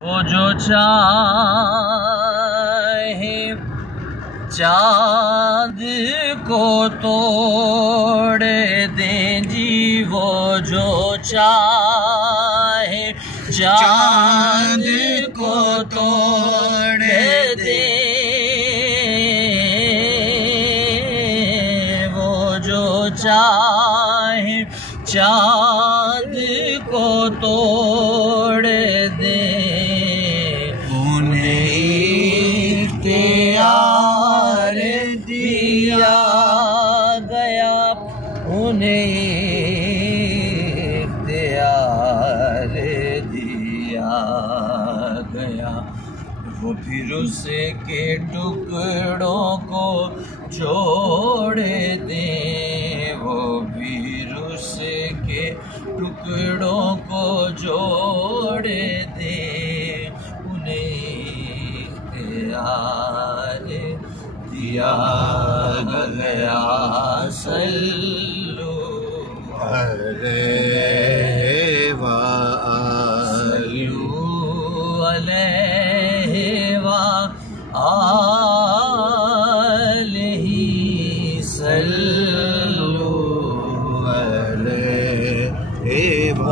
वो जो चाहे चाँद को तोड़ दे जी, वो जो चाहे चाँद को तोड़ दे, वो जो चाहे चाँद को तोड़ दे, उन्हें इख्तियार दिया गया, उन्हें इख्तियार दिया गया। वो फिर उसके टुकड़ों को जोड़ दे, वो फिर उसके टुकड़ों को जोड़ दे, उन्हें इख्तियार दिया गया। सल्लु अलैहि व आलिहि, सल्लु अलैहि व